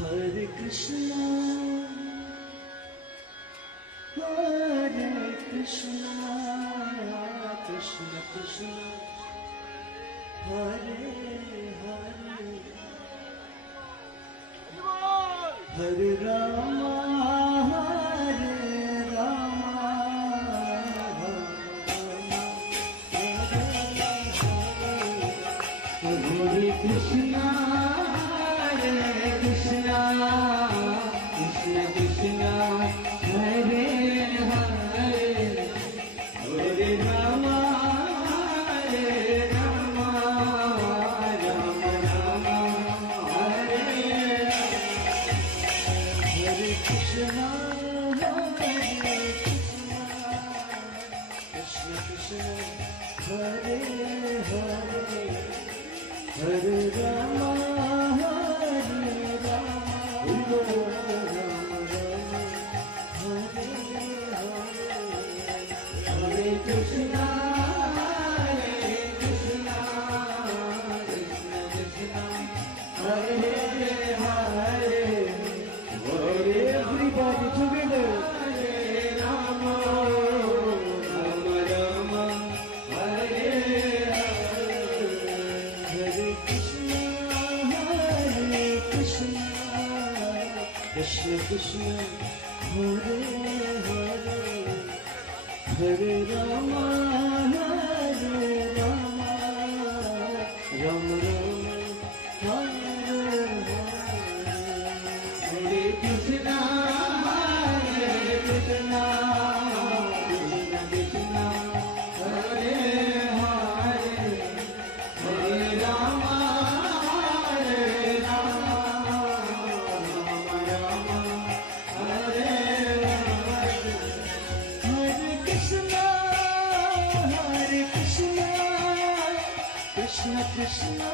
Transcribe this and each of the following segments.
Hare Krishna, Hare Krishna, Krishna Krishna, Hare Hare, Hare Rama, Hare Rama, Hare Krishna, Hare Krishna, Krishna Krishna, Hare Hare, Hare Rama, Hare Rama, Rama Rama, Hare Hare Krishna, Hare Krishna, Krishna Krishna, Hare Hare, Hare Rama, Hare Rama, Rama Rama, Hare Hare, Hare Krishna, Hare Krishna, Krishna Krishna, Hare Hare, Hare everybody together, Hare Rama, Rama Rama, Hare Hare Krishna, Krishna Krishna, Hare Hare, Hare Rama, Hare Rama, Rama Rama, Hare Hare, Hare Krishna, Hare Krishna, Krishna Krishna, Hare Hare, Hare Rama, Hare Rama, Rama Rama, Hare Hare, Hare Krishna, Hare Krishna, Krishna Krishna,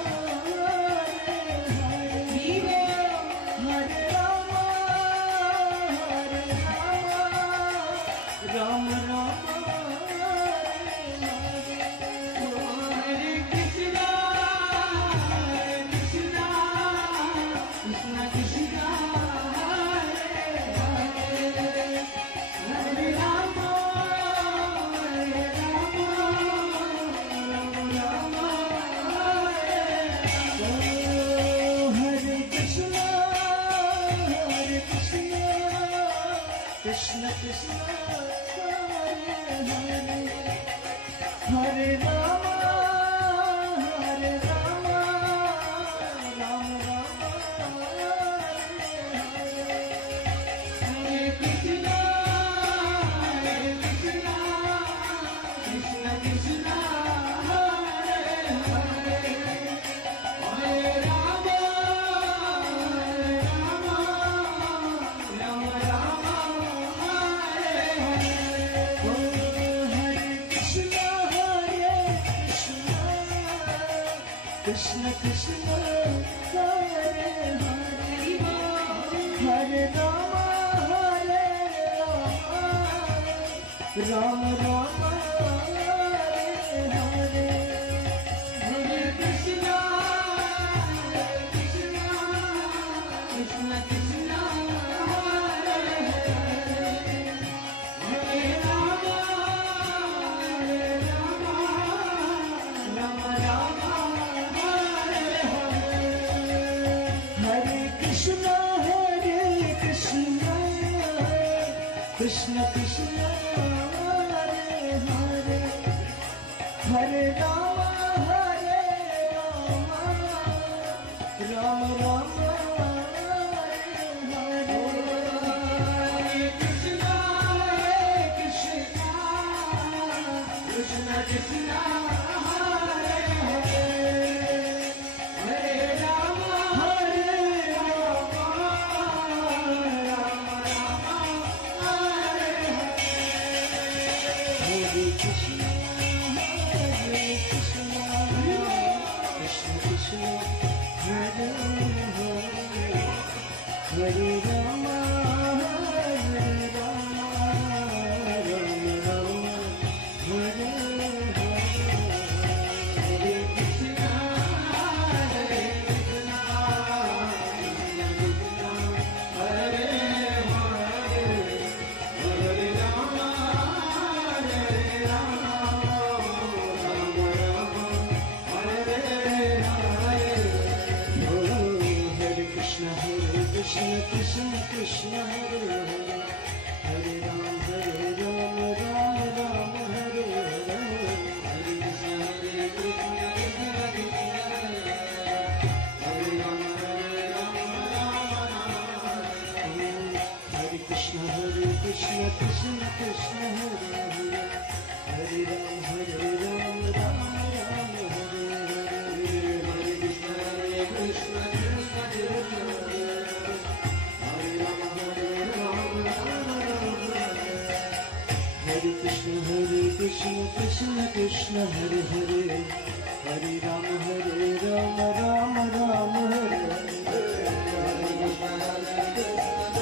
Hare Hare, Hare Rama, Hare Rama, Rama Rama, Hare Krishna, Krishna Krishna, Hare Hare, Hare Rama, Hare Rama, Rama Rama, Hare Krishna, Krishna Krishna, Hare Hare, Hare Rama, Hare Rama, Rama Rama, Hare Krishna, Krishna Krishna, Hare Hare, Hare Rama, Hare Rama, Rama Rama, Hare Hare, Hare Krishna, Krishna Krishna, Hare Hare, Hare Rama, Hare Rama, Rama Rama, Hare Hare, Hare Krishna, Krishna Krishna, Hare Hare, Hare Rama, Hare Rama, Rama Rama, Hare Hare, Hare Krishna, Krishna Krishna, Hare Hare, Hare Rama, Hare Rama, Rama Rama, Hare Hare, Krishna, Krishna Krishna, Hare Hare, Hare Rama, Hare Rama, Rama Rama, Hare Hare, Hare Krishna, Krishna Krishna, Hare Hare, Hare Rama, Hare Rama, Rama Rama, Hare Hare, Hare Krishna, Hare Krishna Krishna Krishna Hare Hare Hare Rama